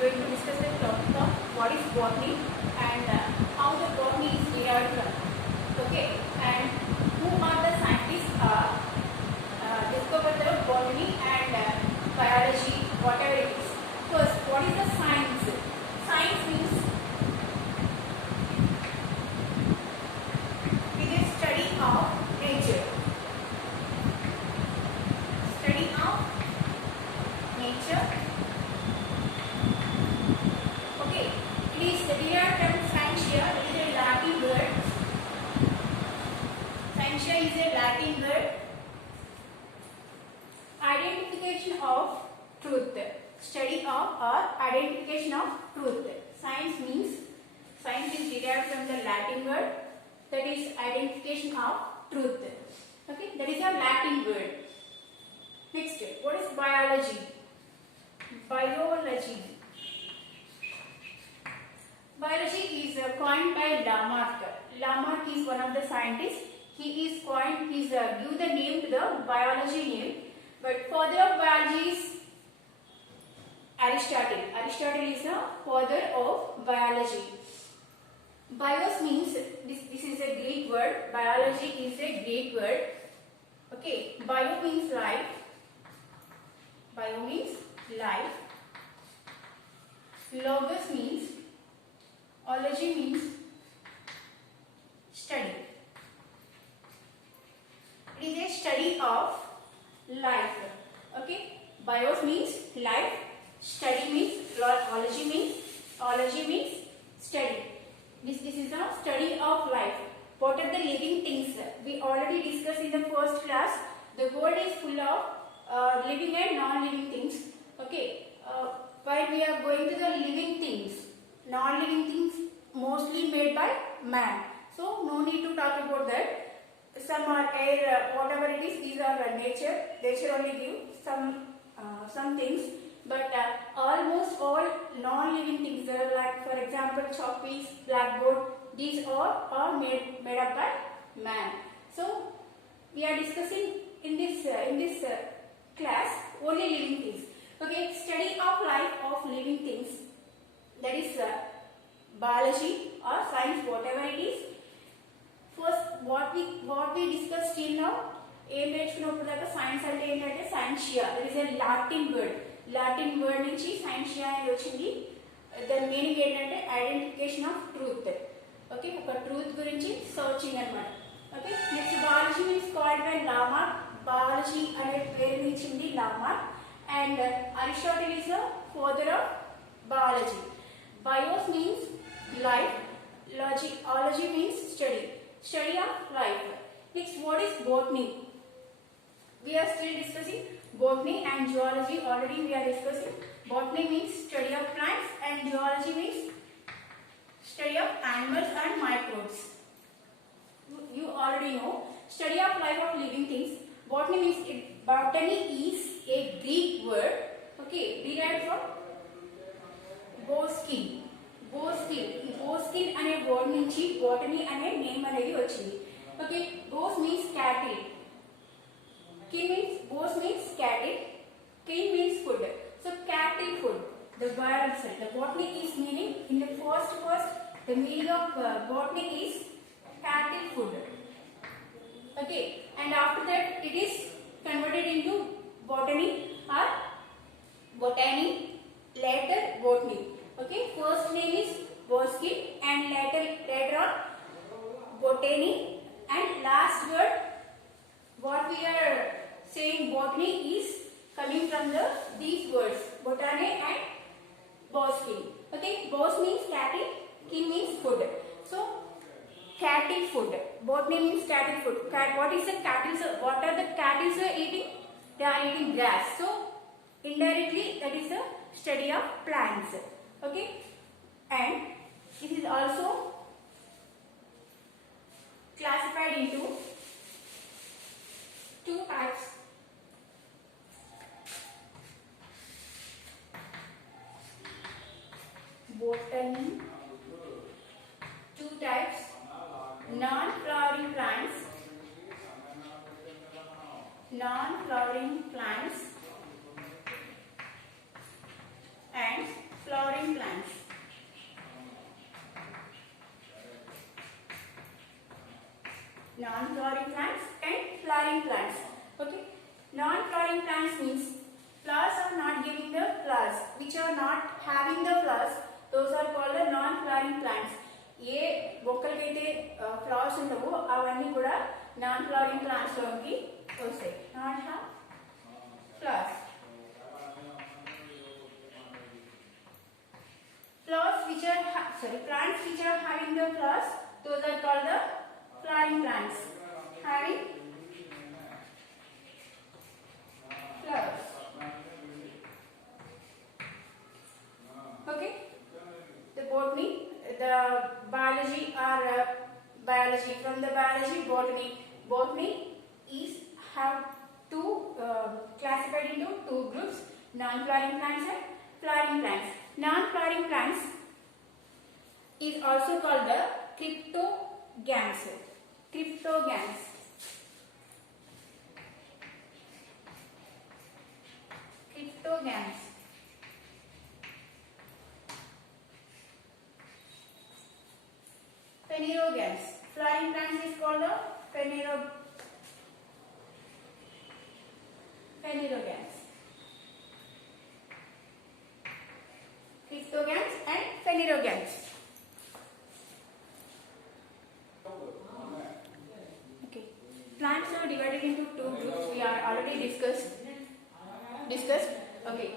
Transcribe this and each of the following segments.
going to discuss the topic of what is botany and how the botany is derived from. Okay, and who are the scientists discovered the botany and biology, whatever it is. First, what is the science? Science means it is study of nature. Study of nature. Okay, it is derived from scientia. It is a Latin word. Scientia is a Latin word. Identification of truth. Study of or identification of truth. Science is derived from the Latin word, that is identification of truth. Okay, that is a Latin word. Next, what is biology? Biology. Biology is coined by Lamarck. Lamarck is one of the scientists. He is give the name to the biology name. But father of biology is Aristotle. Aristotle is the father of biology. Bios means this is a Greek word. Biology is a Greek word. Okay, bio means life. Bio means life. Logos means, ology means study. It is a study of life. Okay, bios means life. Study means ology means study. This is the study of life. What are the living things? We already discussed in the first class. The world is full of living and non-living things. Okay, while we are going to the living things, non-living things mostly made by man. So no need to talk about that. Some are air, whatever it is. These are nature. Nature only give some things. But almost all non-living things, like for example chalk piece, blackboard, these all are made up by man. So we are discussing in this class only living things. Okay, study of life of living things, that is biology or science, whatever it is. First, what we discussed till now, ఏం నేర్చుకున్నప్పుడు దాకా science అంటే ఏంటంటే సైన్షియా, that is a Latin word నుంచి సైన్షియా అనేది వచ్చింది. దాని మీనింగ్ ఏంటంటే ఐడెంటిఫికేషన్ ఆఫ్ ట్రూత్. ఓకే, ఒక ట్రూత్ గురించి సర్చింగ్ అనమాట. Okay, next biology means called by Lamarck. Biology అనే పేరు ఇచ్చింది Lamarck. And Aristotle is the father of biology. Bios means life. ology means study of life. Next, what is botany? We are still discussing botany and zoology. Already we are discussing. Botany means study of plants and zoology means study of animals and microbes. You already know. Study of life of living things. Botany means botany is a Greek word. Okay, derived from boskin. Boskin అనే word నుంచి botany అనే name అనేది వచ్చింది. Okay, bos means cattle. Bos means cattle. Kin means food. So cattle food. The biology. The botany is meaning in the first the meaning of botany is cattle food. Okay, and after that it is converted into botany or botany, later botany. Okay, first name is Boskin and later on botany, and last word what we are saying botany is coming from these words botany and Boskin. Okay, Bos means cattle, kin means food. So cattle food. Botany means cattle food. What is the cattle? What are the cattle eating? They are eating grass. So indirectly that is the study of plants. Okay, and it is also classified into two types. Botany, two types: non-flowering plants and flowering plants. Non-flowering plants and flowering plants. Okay. Non-flowering plants means flowers are not giving the flowers, which are not having the flowers. Those are called the non-flowering plants. ఏ మొక్కలకైతే flowers ఉండవో అవన్నీ కూడా non flowering plants లోకి వస్తాయి. Not have flowers. Flowers which are plants which are having the flowers, those are called the flowering plants. Having flowers. Okay. The botany, the biology or biology, from the biology botany. Botany is have two classified into two groups: non-flowering plants and flowering plants. Non-flowering plants is also called the cryptogams. Cryptogams. Cryptogams. Phanerogams. Flowering plants is called the phanerogams. Cryptogams and phanerogams. Okay. Plants are divided into two groups. We are already discussed. Okay.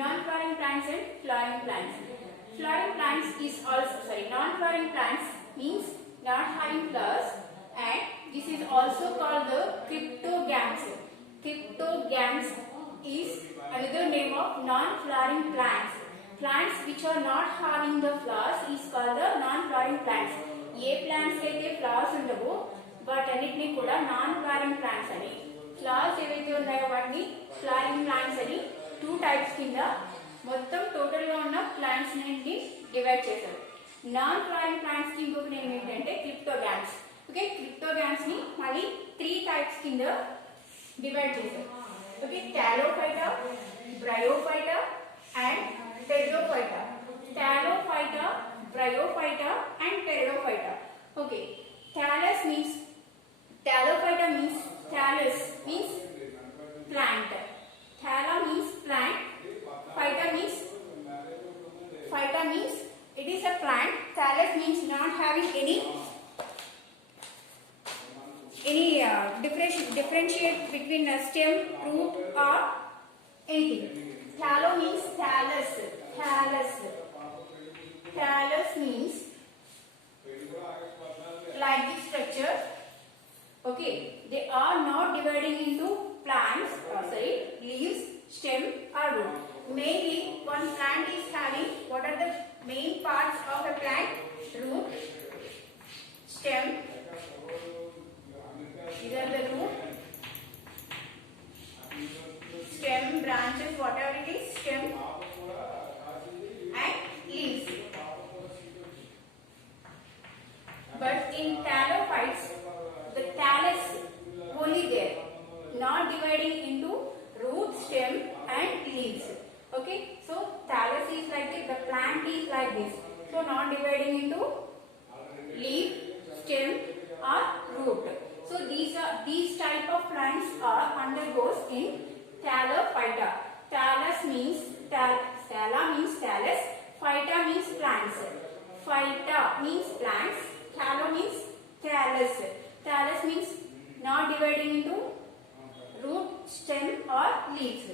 Non-flowering plants and flowering plants. Flowering plants is also non-flowering plants means not having flowers, and this is also called the cryptogams. Cryptogams is another name of non-flowering plants. Plants which are not having the flowers is called the non-flowering plants. ఏ ప్లాంట్స్ అయితే ఫ్లవర్స్ ఉండవో వాటన్నిటిని కూడా non flowering plants అని, ఫ్లవర్స్ ఏవైతే ఉన్నాయో వాటిని flowering plants అని two types కింద మొత్తం టోటల్ గా ఉన్న ప్లాంట్స్ ని డివైడ్ చేశారు. నాన్ ఫ్లవరింగ్ ప్లాంట్స్ కి ఇంకొక నేమ్ ఏంటంటే క్రిప్టోగామ్స్. ఓకే. క్రిప్టోగామ్స్ ని మళ్ళీ త్రీ టైప్స్ కింద డివైడ్ చేశారు. Okay. Thallophyta, Bryophyta and pteridophyta. Thallophyta, bryophyta and pteridophyta. Okay. Thallophyta means thallus means plant. Thala means plant. Phyta means it is a plant. Thallus means not having any differentiate between a stem, root or anything. Thallo means thallus. Thallus means like this structure. Okay, they are not dividing into plants, leaves, stem or root. Mainly one plant is having, what are the main parts of a plant? Root, stem, these are the root, stem, branches, whatever it is, stem and leaves. But in thallophytes, the thallus only there, not dividing into root, stem and leaves. Okay, so thallus is like this, the plant is like this, so not dividing into leaf, stem or root. So these type of plants are undergoes in Thallophyta. Thallus means thalla means thallus, phyta means plants. Phyta means plants, thallo means thallus. Thallus means not dividing into root, stem or leaves.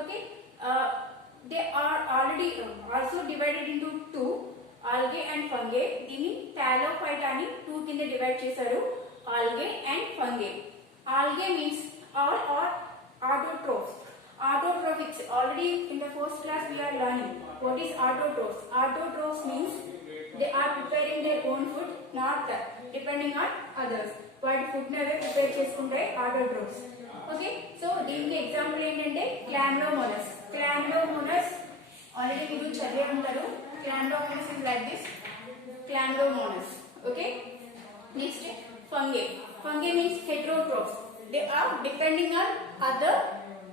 Okay, they are already also divided into two, algae and fungi. Dini Thallophyta ani two kinde divide chesaru, algae and fungi. Algae means all or autotrophs. Autotrophics, already in the first class we are learning what is autotrophs. Autotrophs means they are preparing their own food, not depending on others. But food never prepare చేసుకుంటే autotrophs. Okay, so దీనికి ఎగ్జాంపుల్ ఏంటంటే Chlamydomonas. Chlamydomonas already మీరు చదివే ఉంటారు. Chlamydomonas is like this. Chlamydomonas. Okay, next fungi. Fungi means heterotrophs. They are depending on other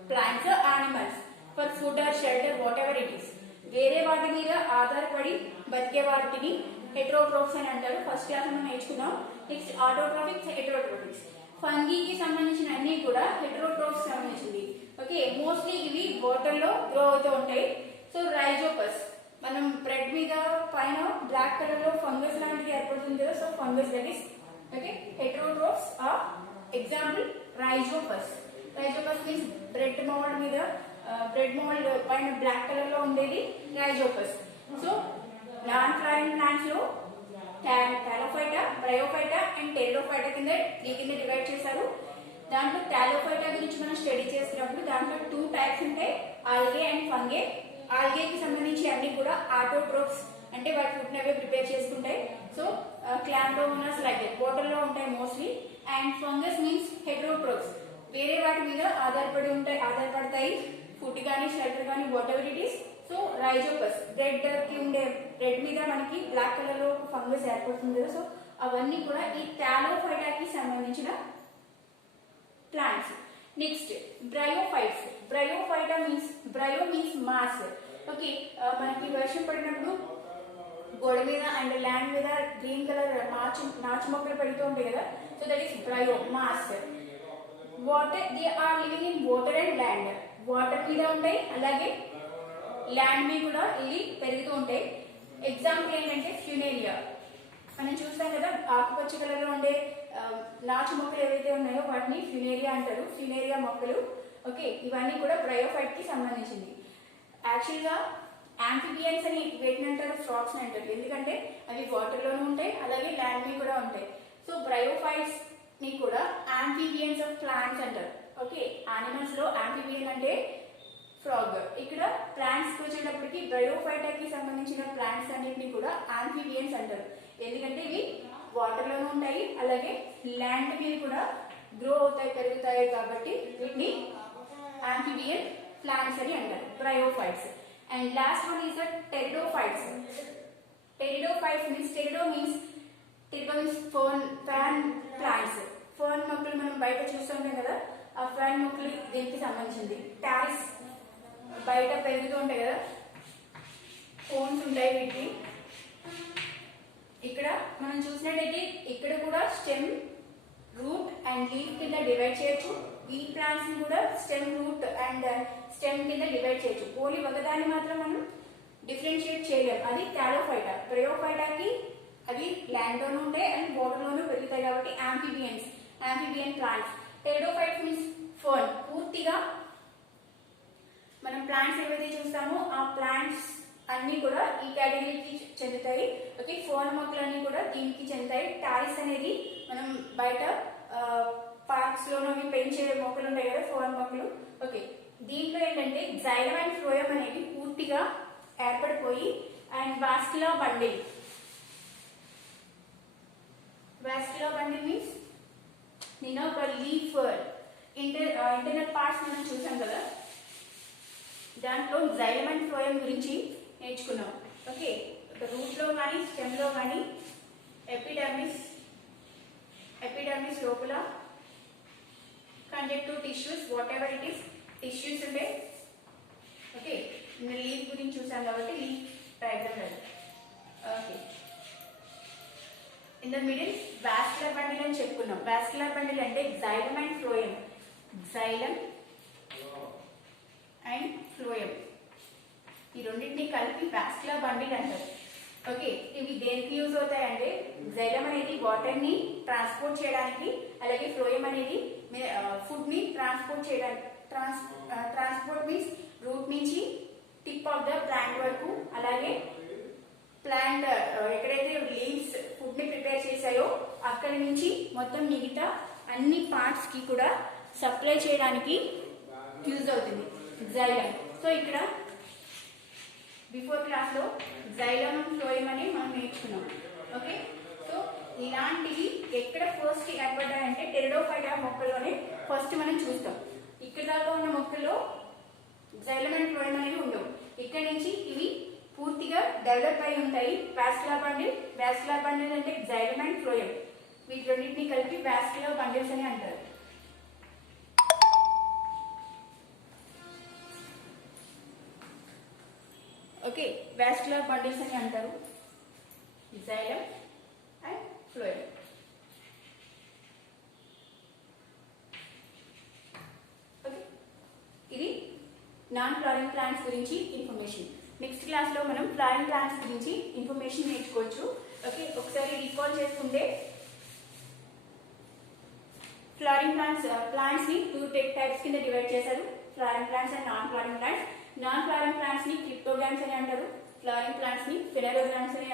plants or animals for food or shelter, whatever it is. వేరే వాటి మీద ఆధారపడి బతికే వాటిని హెటరోట్రోఫ్స్ అని అంటారు. ఫస్ట్ క్లాస్ మనం నేర్చుకున్నాం. నెక్స్ట్ ఆటోట్రోఫిక్స్, హెటరోట్రోఫిక్స్. ఫంగీకి సంబంధించిన అన్ని కూడా హెటరోట్రోఫ్స్ సంబంధించింది. ఓకే, మోస్ట్లీ ఇవి వాటర్ లో గ్రో అవుతూ ఉంటాయి. సో రైజోపస్, మనం బ్రెడ్ మీద పైన బ్లాక్ కలర్ లో ఫంగస్ లాంటిది ఏర్పడుతుంది కదా, so fungus that is okay heterotrophs are example rhizopus. Rhizopus means bread mould మీద బ్రెడ్ మోల్డ్ పైన బ్లాక్ కలర్ లో ఉండేది rhizopus. So non flowering plants లో టాలోఫైటా, బ్రయోఫైటా అండ్ టెరిడోఫైటా కింద డివైడ్ చేశారు. దాంట్లో టాలోఫైటా గురించి మనం స్టడీ చేసినప్పుడు దాంట్లో 2 టైప్స్ ఉంటాయి, ఆల్గే అండ్ ఫంగే. ఆల్గేకి సంబంధించి అన్ని కూడా ఆటోట్రోఫ్స్, అంటే వాటి ఫుడ్ అవే ప్రిపేర్ చేసుకుంటాయి. సో క్లాండోమోనాస్ లైక్ దట్ వాటర్ లో ఉంటాయి మోస్ట్లీ. అండ్ ఫంగస్ మీన్స్ హెటరోట్రోఫ్స్, వేరే వాటి మీద ఆధారపడతాయి, ఫుడ్ కానీ షెల్టర్ కానీ what ever it is. So Rhizopus, bread కి ఉండే బ్రెడ్ మీద మనకి బ్లాక్ కలర్ లో ఫంగస్ ఏర్పడుతుంది కదా, సో అవన్నీ కూడా ఈ టాలోఫైటాకి సంబంధించిన plants. Next bryophytes. Bryophyta means bryo means moss. Okay, మనకి వర్షం పడినప్పుడు గోడ మీద అండ్ ల్యాండ్ మీద గ్రీన్ కలర్ నాచు మొక్కలు పెడుతూ ఉంటాయి కదా, so that is bryo moss. Water, they are living in water and land. Water మీద ఉంటాయి, అలాగే ల్యాండ్ మీద కూడా ఇవి పెరుగుతూ ఉంటాయి. ఎగ్జాంపుల్ ఏంటంటే ఫ్యూనేరియా, మనం చూస్తాం కదా ఆకుపచ్చ కలర్ లో ఉండే నాచు మొక్కలు ఏవైతే ఉన్నాయో వాటిని ఫ్యూనేరియా అంటారు, ఫ్యూనేరియా మొక్కలు. ఓకే, ఇవన్నీ కూడా బ్రయోఫైట్ కి సంబంధించింది. యాక్చువల్ గా ఆంఫిబియన్స్ అని వేటిని అంటారు, ఫ్రాగ్స్ అని అంటారు, ఎందుకంటే అవి వాటర్ లోనూ ఉంటాయి అలాగే ల్యాండ్ మీద కూడా ఉంటాయి. సో బ్రయోఫైట్స్ ని కూడా ఆంఫిబియన్స్ ఆఫ్ ప్లాంట్స్ అంటారు. ఓకే, యానిమల్స్ లో ఆంఫిబియన్ అంటే ఫ్రాగ్. ఇక్కడ ప్లాంట్స్ వచ్చేటప్పటికి బ్రయోఫైటాకి సంబంధించిన ప్లాంట్స్ అన్నిటిని కూడా ఆంఫిబియన్స్ అంటారు, ఎందుకంటే ఇవి వాటర్ లోనూ ఉంటాయి అలాగే ల్యాండ్ మీద కూడా గ్రో అవుతాయి, పెరుగుతాయి, కాబట్టి వీటిని ఆంఫిబియన్ ప్లాంట్స్ అని అంటారు, bryophytes. And last one is the pteridophytes. Pteridophytes means pterido means fern plants. Fern మొక్కలు మనం బయట చూస్తుంటాం కదా, ఆ ఫర్న్ మొక్కలు దీనికి సంబంధించింది. టారిస్ బయట పెరుగుతూ ఉంటాయి కదా, కోన్స్ ఉంటాయి వీటికి. ఇక్కడ మనం చూసినట్టయితే ఇక్కడ కూడా స్టెమ్, రూట్ అండ్ లీఫ్ కింద డివైడ్ చేయొచ్చు. ఈ ప్లాంట్స్ ని కూడా స్టెమ్, రూట్ అండ్ స్టెమ్ కింద డివైడ్ చేయొచ్చు. ఓన్లీ ఒకదాన్ని మాత్రం మనం డిఫరెన్షియేట్ చేయలేం, అది టాలోఫైటా. బ్రయోఫైటాకి అవి ల్యాండ్ లోనూ ఉంటాయి అండ్ వాటర్ లోనూ పెరుగుతాయి కాబట్టి amphibian plants. Pteridophytes means fern, పూర్తిగా మనం ప్లాంట్స్ ఏవైతే చూస్తామో ఆ ప్లాంట్స్ అన్ని కూడా ఈ కేటగిరీకి చెందుతాయి. ఓకే, ఫర్న్ మొక్కలన్నీ కూడా దీనికి చెందుతాయి. టారిస్ అనేది మనం బయట పార్క్స్ లోనూ పెంచే మొక్కలు ఉంటాయి కదా, ఫర్న్ మొక్కలు. ఓకే, దీంట్లో ఏంటంటే జైలం అండ్ ఫ్లోయం అనేవి పూర్తిగా ఏర్పడిపోయి and vascular bundle. Vascular bundle means నేను ఒక లీఫ్ ఇంటర్నల్ పార్ట్స్ మనం చూసాం కదా, దాంట్లో జైలం అండ్ ఫ్లోయం గురించి నేర్చుకున్నాం. ఓకే, రూట్ లో కానీ స్టెమ్ లో కానీ ఎపిడర్మిస్ లోపల conjunctive tissues, whatever it is tissues ఉంటాయి. ఓకే, లీఫ్ గురించి చూసాం కాబట్టి leaf diagram. Okay, in the middle vascular bundle అని చెప్పుకున్నాం. వాస్కులర్ బండిల్ అంటే xylem and phloem. Xylem and phloem ఈ రెండింటిని కలిపి వాస్కులర్ బండిల్ అంటారు. ఓకే, ఇవి దేనికి యూజ్ అవుతాయంటే జైలం అనేది వాటర్ ని ట్రాన్స్పోర్ట్ చేయడానికి, అలాగే ఫ్లోయం అనేది ఫుడ్ ని ట్రాన్స్పోర్ట్ చేయడానికి. ట్రాన్స్పోర్ట్ మీన్స్ రూట్ నుంచి టిప్ ఆఫ్ ద ప్లాంట్ వరకు, అలాగే ప్లాంట్ ఎక్కడైతే లీవ్స్ ఫుడ్ ని ప్రిపేర్ చేశాయో అక్కడి నుంచి మొత్తం మిగతా అన్ని పార్ట్స్ కి కూడా సప్లై చేయడానికి యూజ్ అవుతుంది జైలం. సో ఇక్కడ బిఫోర్ క్లాస్ లో జైలం ఫ్లోయం అని మనం నేర్చుకున్నాం. ఓకే, సో ఇలాంటివి ఎక్కడ ఫస్ట్ ఏర్పడ్డాయంటే టెరిడోఫైటా మొక్కల్లోనే ఫస్ట్ మనం చూస్తాం. ఇక్కడ దాకా ఉన్న మొక్కల్లో జైలం అండ్ ఫ్లోయం అనేవి ఉండవు. ఇక్కడ నుంచి ఇవి పూర్తిగా డెవలప్ అయి ఉంటాయి. వాస్కులర్ బండిల్ అంటే జైలం అండ్ ఫ్లోయం, వీటి రెండింటిని కలిపి వాస్కులర్ బండిల్స్ అని అంటారు. ఓకే, వాస్కులర్ బండిల్స్ అని అంటారు, xylem అండ్ phloem. ఓకే, ఇది నాన్ ఫ్లవరింగ్ ప్లాంట్స్ గురించి ఇన్ఫర్మేషన్. నెక్స్ట్ క్లాస్ లో మనం ఫ్లవరింగ్ ప్లాంట్స్ గురించి ఇన్ఫర్మేషన్ నేర్చుకోవచ్చు. ఓకే, ఒకసారి రీకాల్ చేసుకుంటే ఫ్లవరింగ్ ప్లాంట్స్ ని 2 టైప్స్ కింద డివైడ్ చేశారు, flowering plants and non flowering plants. Non flowering plants ని క్రిప్టోగామ్స్ అని అంటారు, ఫ్లవరింగ్ ప్లాంట్స్ ని ఫెనరోగామ్స్ అని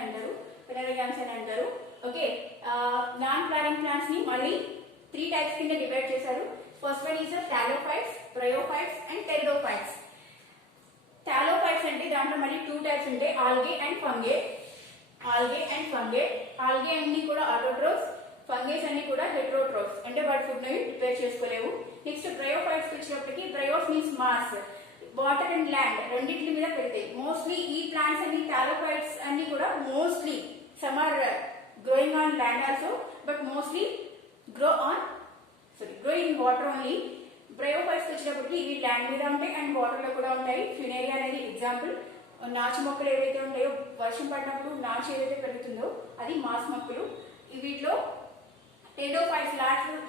అంటారు. ఓకే, నాన్ ఫ్లవరింగ్ ప్లాంట్స్ ని మళ్ళీ 3 టైప్స్ కింద డివైడ్ చేశారు. First one is thallophytes, bryophytes and pteridophytes. Thallophytes అంటే దాంట్లో మళ్ళీ 2 టైప్స్ ఉంటాయి, ఆల్గే అండ్ ఫంగే. ఆల్గే అన్ని కూడా ఆటోట్రోఫ్స్, ఫంగేస్ అన్ని కూడా హెటరోట్రోఫ్స్, అంటే వాటి ఫుడ్ ని ప్రిపేర్ చేసుకోలేవు. నెక్స్ట్ బ్రయోఫైట్స్ వచ్చినప్పటికీ, bryos means moss, water and land రెండింటి మీద పెడతాయి. మోస్ట్లీ ఈ ప్లాంట్స్ అన్ని టాలోఫైట్స్ అన్ని కూడా mostly some are growing on land also, but mostly grow in water only. Bryophytes వచ్చినప్పటికీ ఇవి ల్యాండ్ మీద ఉంటాయి అండ్ వాటర్ లో కూడా ఉంటాయి. ఫ్యునేరియా అనేది ఎగ్జాంపుల్. నాచు మొక్కలు ఏవైతే ఉంటాయో వర్షం పడినప్పుడు నాచు ఏదైతే పెరుగుతుందో అది మాస్ మొక్కలు. వీటిలో pteridophytes,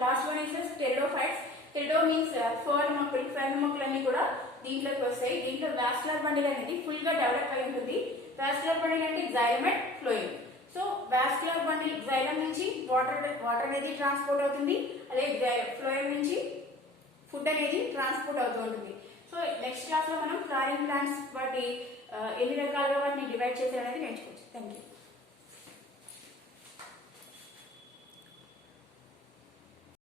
last one is pteridophytes. Pterido means fern మొక్కలన్నీ కూడా దీంట్లోకి వస్తాయి. దీంట్లో వాస్కులర్ బండిల్ అనేది ఫుల్ గా డెవలప్ అయి ఉంటుంది. వాస్కులర్ బండిల్ అంటే xylem and phloem. So vascular bundle xylem నుంచి వాటర్ అనేది ట్రాన్స్పోర్ట్ అవుతుంది, అలాగే phloem నుంచి ఫుడ్ అనేది ట్రాన్స్పోర్ట్ అవుతూ ఉంటుంది. సో నెక్స్ట్ క్లాస్ లో మనం ఫ్లవరింగ్ ప్లాంట్స్ వాటి ఎన్ని రకాలుగా వాటిని డివైడ్ చేసే అనేది నేర్చుకోవచ్చు. Thank you.